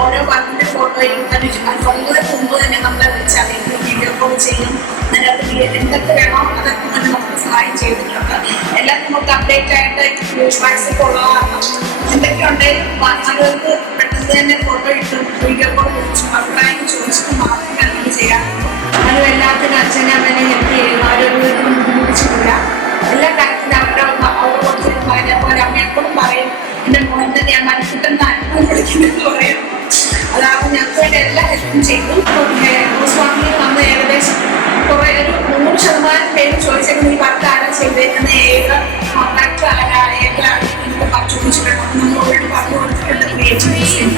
ഓരോ വർക്കിന്റെ ഫോട്ടോയും വളരെ മുമ്പ് തന്നെ നമ്മളെ വിളിച്ചറിയിക്കും, വീഡിയോ കോൾ ചെയ്യും. അതിനകത്ത് എന്തൊക്കെ വേണോ അതൊക്കെ തന്നെ നമുക്ക് സഹായം ചെയ്തിട്ടുണ്ട്. എല്ലാം നമുക്ക് അപ്ഡേറ്റ് ആയിട്ട് വാട്സപ്പ് ഉള്ള എന്തൊക്കെ ഉണ്ടെങ്കിലും ആളുകൾക്ക് പെട്ടെന്ന് തന്നെ ഫോട്ടോ ഇട്ടും വീഡിയോ കോൾ വിളിച്ചും അഭിപ്രായം ചോദിച്ചിട്ട് മാത്രമേ അങ്ങനെ ചെയ്യാറുള്ളൂ. അതും എല്ലാത്തിനും അച്ഛനെ അമ്മേനെ ഹെൽപ്പ് ചെയ്യും. ആരോഗ്യത്തിനും ബുദ്ധിമുട്ടിച്ചിട്ടില്ല. എല്ലാ കാര്യത്തിനും അവരുടെ കുറച്ച് പറഞ്ഞ പോലെ അമ്മ എപ്പോഴും പറയും, എൻ്റെ മോൻ തന്നെ ഞാൻ മനസ്സിൽ അനുഭവം വിളിക്കുന്നെന്ന് പറയും. അതാവുമ്പോൾ ഞങ്ങൾക്ക് വേണ്ടി എല്ലാ ഹെൽപ്പും ചെയ്തു. ഹോസ്പിറ്റലിൽ വന്ന് ഏകദേശം കുറേ ഒരു 100% പേര് ചോദിച്ചെങ്കിൽ ഈ വർക്ക് ആരാ ചെയ്തേക്കുന്ന, ഏത് കോൺട്രാക്ടർ ആരാ, ഏതാണ് ചോദിച്ചിട്ടുണ്ടോ, നമ്മൾ ഓൾറെഡി പറഞ്ഞു കൊടുത്തിട്ടുണ്ട് ക്രിയേറ്റീവ് ഡിസൈൻ.